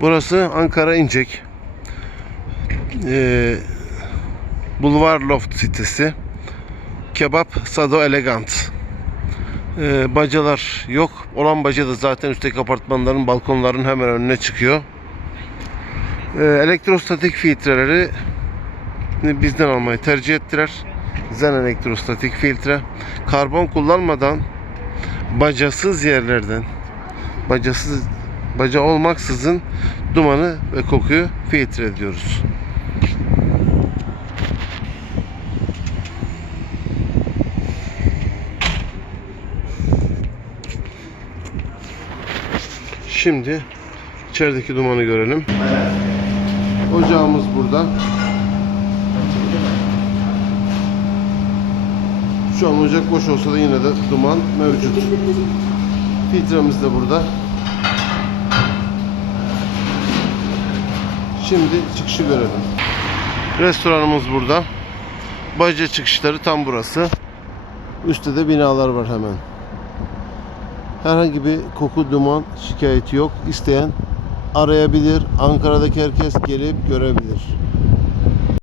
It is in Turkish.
Burası Ankara İncek. Ee, Bulvar Loft sitesi. Kebap Sado Elegant. Ee, bacalar yok. Olan baca da zaten üstteki apartmanların balkonların hemen önüne çıkıyor. Ee, elektrostatik filtreleri bizden almayı tercih ettiler. Zen elektrostatik filtre. Karbon kullanmadan bacasız yerlerden bacasız baca olmaksızın dumanı ve kokuyu filtre ediyoruz. Şimdi içerideki dumanı görelim. Ocağımız burada. Şu an ocak boş olsa da yine de duman mevcut. Filtremiz de burada. Şimdi çıkışı görelim. Restoranımız burada. Baca çıkışları tam burası. Üstte de binalar var hemen. Herhangi bir koku, duman şikayeti yok. İsteyen arayabilir. Ankara'daki herkes gelip görebilir.